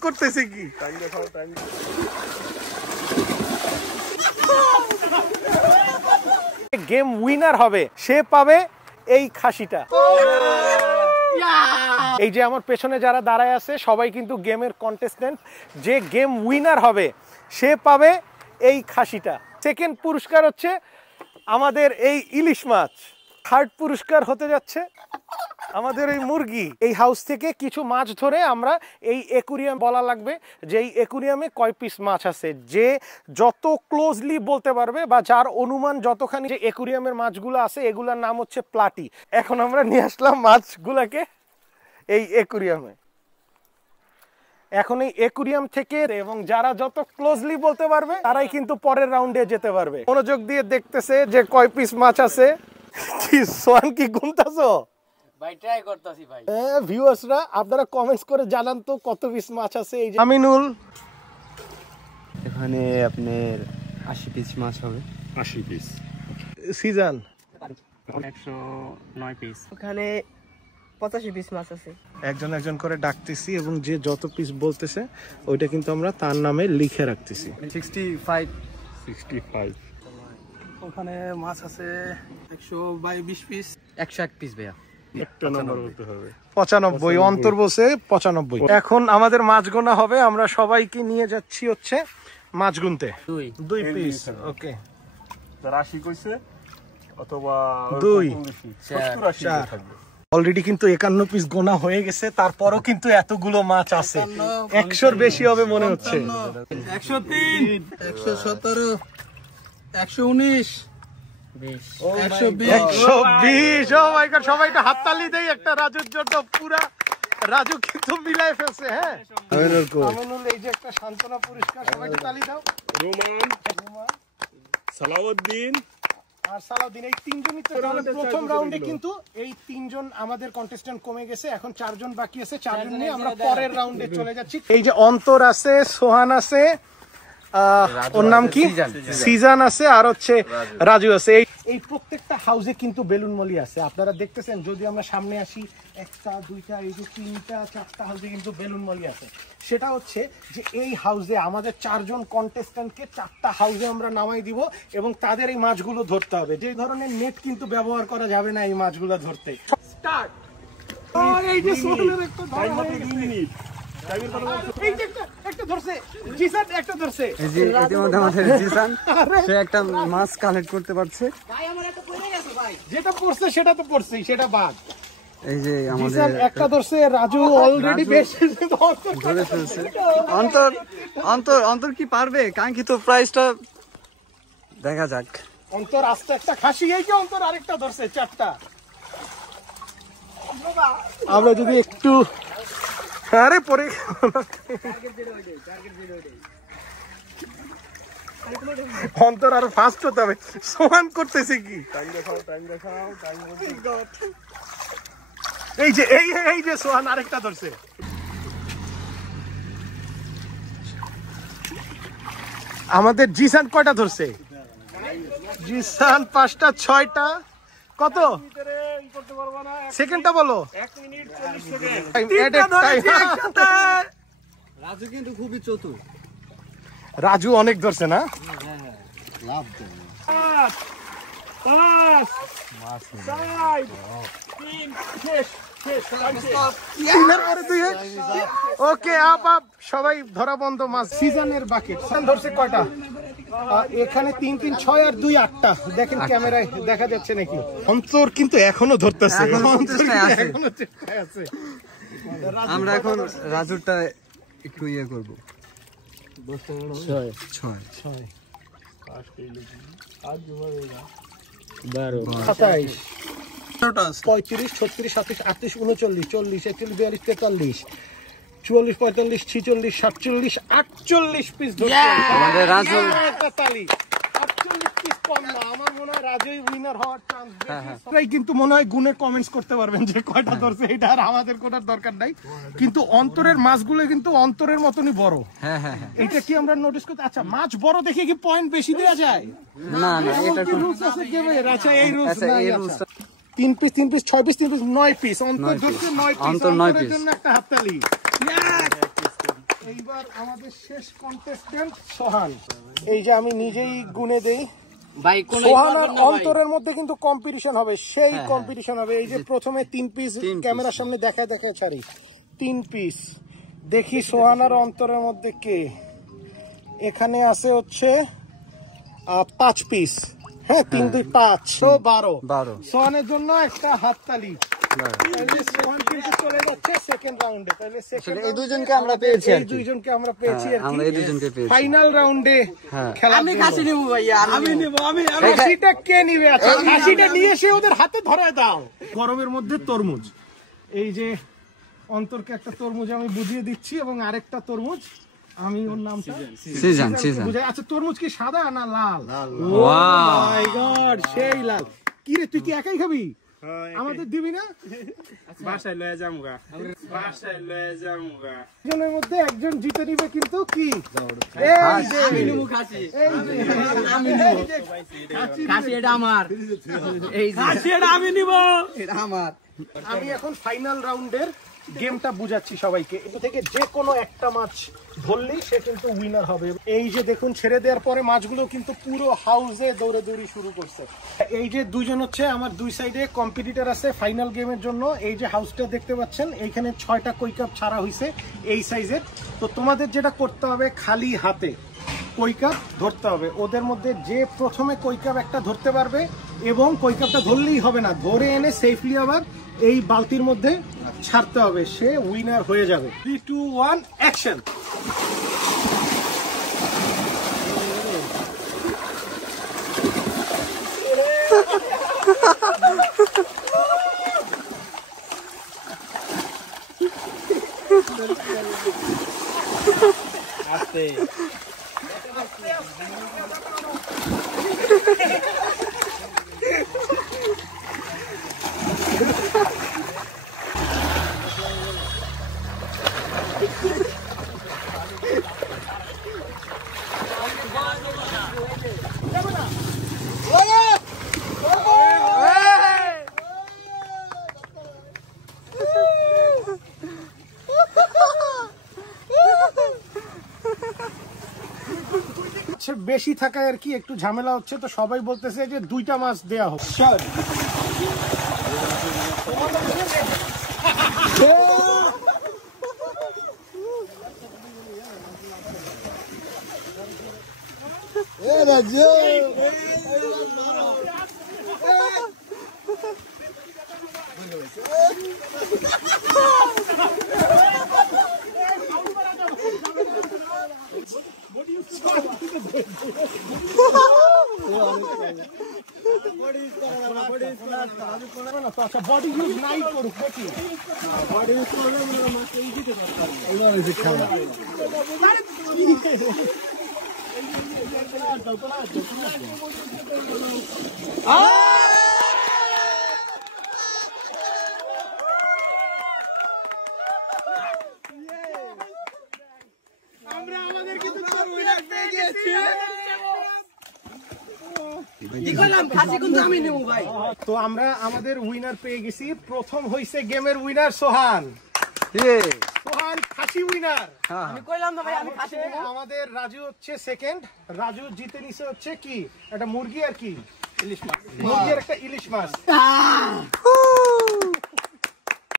করতেছে কি game winner হবে সে পাবে এই খাসিটা। এই যে আমার পেছনে যারা দাঁড়ায় আছে সবাই কিন্তু গেমের কন্টেস্টেন্ট। যে গেম উইনার হবে সে পাবে এই খাসিটা। সেকেন্ড পুরস্কার হচ্ছে আমাদের এই ইলিশ মাছ। থার্ড পুরস্কার হতে যাচ্ছে আমাদের এই মুরগি। এই হাউস থেকে কিছু মাছ ধরে আমরা এই অ্যাকুরিয়াম বলা লাগবে যে এই অ্যাকুরিয়ামে কয় পিস মাছ আছে। যে যত ক্লোজলি বলতে পারবে বা যার অনুমান যতখানি যে অ্যাকুরিয়ামের মাছগুলো আছে এগুলোর নাম হচ্ছে প্লাটি। এখন আমরা নিয়ে আসলাম মাছগুলোকে এই অ্যাকুরিয়ামে। এখন এই অ্যাকুরিয়াম থেকে এবং যারা যত ক্লোজলি বলতে পারবে তারাই কিন্তু পরের রাউন্ডে যেতে পারবে। মনোযোগ দিয়ে দেখতেছে যে কয় পিস মাছ আছে। কি সোয়ান কি গুনতাছো? ভাই ট্রাই করতেছি ভাই। ভিউয়ার্সরা আপনারা কমেন্টস করে জানান তো কত পিস মাছ আছে। এই যে আমিনুল, এখানে আপনার 80 পিস মাছ হবে। 80 পিস। Season 109 piece. ওখানে 85 পিস মাছ আছে। একজন একজন করে ডাকতেছি এবং যে যত পিস বলতেছে ওইটা কিন্তু আমরা তার নামে লিখে রাখতেছি। 65 ওখানে মাছ আছে 120 পিস। 101 পিস ভাইয়া। একটা নাম্বার বলতে হবে। 95 অন্তর বসে 95। এখন আমাদের মাছ গোনা হবে। আমরা সবাইকে নিয়ে যাচ্ছি হচ্ছে মাছ গুনতে। 2 পিস। ওকে, 80 কইছে অথবা 2 70 থাকবে। অলরেডি কিন্তু 51 পিস গোনা হয়ে গেছে, তারপরও কিন্তু এতগুলো মাছ আছে। 100-র বেশি হবে মনে হচ্ছে। 103 117 119 120। ও মাই গড, সবাই একটা হাততালি দেই একটা রাজুর জন্য। পুরা রাজু কিন্তু মিলাই ফেলছে। হ্যাঁ আমিনুল, এই যে একটা সান্ত্বনা পুরস্কার, সবাইকে তালি দাও। রোমান, সালাউদ্দিন আর সালাউদ্দিন, এই তিনজনই তো প্রথম রাউন্ডে কিন্তু এই তিনজন আমাদের কন্টেস্ট্যান্ট কমে গেছে। এখন 4 জন বাকি আছে। 4 জন নিয়ে আমরা পরের রাউন্ডে চলে যাচ্ছি। এই যে অন্তর আছে, সোহান আছে, ওর নাম কি, সিজান আছে, আর হচ্ছে রাজু আছে। এই প্রত্যেকটা হাউসে কিন্তু বেলুন মলি আছে। আপনারা দেখতেছেন, যদি আমরা সামনে আসি, 1টা 2টা এই যে 3টা 4টা হাউসে কিন্তু বেলুন মলি আছে। সেটা হচ্ছে যে এই হাউসে আমাদের 4 জন কন্টেস্ট্যান্টকে 4টা হাউসে আমরা নামাই দিব এবং তাদের এই মাছগুলো ধরতে হবে। যে ধরনের নেট কিন্তু ব্যবহার করা যাবে না এই মাছগুলো ধরতে। স্টার্ট। এই যে সোহানের একটা ধরা হয়ে গেছে। 2 মিনিট। এই যে একটা ধরছে, জিসান একটা ধরছে। এই যে ইতিমধ্যে আমাদের জিসান সে একটা মাছ কালেক্ট করতে পারছে। ভাই আমার একটা পড়ে গেছে ভাই। যেটা পড়ছে সেটা তো পড়ছেই, সেটা বাদ। এই যে আমাদের জিসান একটা ধরছে, রাজু অলরেডি বেশি ধরে ফেলছে। অন্তর কি পারবে কাঙ্ক্ষিত প্রাইসটা? দেখা যাক। অন্তর আস্তে একটা খাসি। এই যে অন্তর আরেকটা ধরছে, 4টা। আমরা যদি একটু আরে পরে অন্তর আরো ফাস্ট হতে হবে। সমান করতেছে কি? টাইম দেখাও। এই যে সোহান আরেকটা ধরছে। আমাদের জিসান কয়টা ধরছে? জিসান 5টা 6টা। কত সেকেন্ডটা বলো? 1 মিনিট 40 সেকেন্ড। রাজু কিন্তু খুবই চতুর। রাজু অনেক ধরছে না? লাভ 5 4 3 শেষ। ওকে, আপ সবাই ধরা বন্ধ। মাছ সিজনের বাকেট ধরছে কয়টা? এখানে 3 3 6 আর 2 8টা। দেখেন ক্যামেরায় দেখা যাচ্ছে নাকি? অন্তর কিন্তু এখনো ধরতেছে। আমরা এখন রাজুরটা একটু ইয়ে করবো। 6 12 27 35 36 37 38 39 40 41 42 43 44 45 46 47 48 পিস ধরছে আমাদের রাজু। 48 পিস কম না। আমার মনে হয় রাজুই উইনার হওয়ার চান্স বেশি। সবাই কিন্তু মনে হয় গুনে কমেন্টস করতে পারবেন যে কয়টা ধরছে। এটা আর আমাদের কোটার দরকার নাই। কিন্তু অন্তরের মাছগুলো কিন্তু অন্তরের মতনই বড়। হ্যাঁ, এটা কি আমরা নোটিস করতে? আচ্ছা, মাছ বড় দেখে কি পয়েন্ট বেশি দেওয়া যায়? না এটা রুলস আছে গেমের। আচ্ছা, এই রুলস আচ্ছা, নাই। এই rules 3 piece 3 piece 6 piece 3 piece 9 piece. অন্তর ধরছে 9 পিস। অন্তর 9 পিস। জন্য একটা হাততালি। এইবার আমাদের শেষ কন্টেস্টেন্ট সোহান। এই যে আমি নিজেই গুনে দেই ভাই কোন সোহান আর অন্তরের মধ্যে কিন্তু কম্পিটিশন হবে, সেই কম্পিটিশন হবে। এই যে প্রথমে 3 পিস ক্যামেরার সামনে দেখা ছাড়ি 3 পিস দেখি সোহান আর অন্তরের মধ্যে কে। এখানে আছে হচ্ছে 5 পিস। হ্যাঁ 3 2 5 12 সোহানের জন্য একটা হাততালি। সোহান কিন্তু চলে যাচ্ছে সেকেন্ড রাউন্ডে। তাহলে এই দুজনকে আমরা পেয়েছি, এই দুইজনকে আমরা পেয়েছি আর আমরা এই দুজনকে পেয়েছি ফাইনাল রাউন্ডে খেলা। আমি খাসি নেবো ভাইয়া, আমি নেবো। খাসিটা কে নিবে? আচ্ছা খাসিটা নিয়ে এসে ওদের হাতে ধরায় দাও। গরমের মধ্যে তরমুজ, এই যে অন্তরকে একটা তরমুজ আমি বুঝিয়ে দিচ্ছি এবং আরেকটা তরমুজ আমি ওর নামটা সিজন বুঝাই। আচ্ছা তরমুজ কি সাদা না লাল? ওয়াও মাই গড সেই লাল। কি রে তুই কি একাই খাবি? আমাদের দিবি না? বাসায় লয়ে যামুগা, বাসায় লয়ে যামুগা। দুজনের মধ্যে একজন জিতে নিবে কিন্তু কি? আমি নেবো খাসি। খাসি এটা আমার, এই যে খাসি এটা আমি নিবো, এটা আমার। আমি এখন ফাইনাল রাউন্ডের গেমটা বুঝাচ্ছি সবাইকে। এর থেকে যে কোনো একটা মাছ ধরলেই সে কিন্তু উইনার হবে। এই যে দেখুন ছেড়ে দেওয়ার পরে মাছগুলো কিন্তু পুরো হাউসে দৌড়াদৌড়ি শুরু করছে। এই যে দুজন হচ্ছে আমার দুই সাইডে কম্পিটিটর আছে ফাইনাল গেমের জন্য। এই যে হাউসটা দেখতে পাচ্ছেন, এইখানে 6টা কই কাপ ছাড়া হয়েছে এই সাইজের। তো তোমাদের যেটা করতে হবে, খালি হাতে কই কাপ ধরতে হবে। ওদের মধ্যে যে প্রথমে কই কাপ একটা ধরতে পারবে, এবং কই কাপটা ধরলেই হবে না, ধরে এনে সেফলি আবার এই বালতির মধ্যে ছাড়তে হবে, সে উইনার হয়ে যাবে। 3 2 1 অ্যাকশন। বেশি থাকায় আর কি একটু ঝামেলা হচ্ছে, তো সবাই বলতেছে যে 2টা মাছ দেয়া হোক। আচ্ছা বডি ইউজ নাই করুক নাকি? বডি ইউজ করলে মাছটা ইজিতে করতে আমরা আমাদের কিন্তু উইনার পেয়ে গেছি। তো আমরা আমাদের উইনার পেয়ে গেছি। প্রথম হইছে গেমের উইনার সোহান। সোহান খাসি উইনার। আমি কইলাম না ভাই আমি খাসি নেবো। আমাদের রাজু হচ্ছে সেকেন্ড। রাজু জিতে নিছে হচ্ছে কি একটা মুরগি আর কি ইলিশ মাছ, মুরগির একটা ইলিশ মাছ।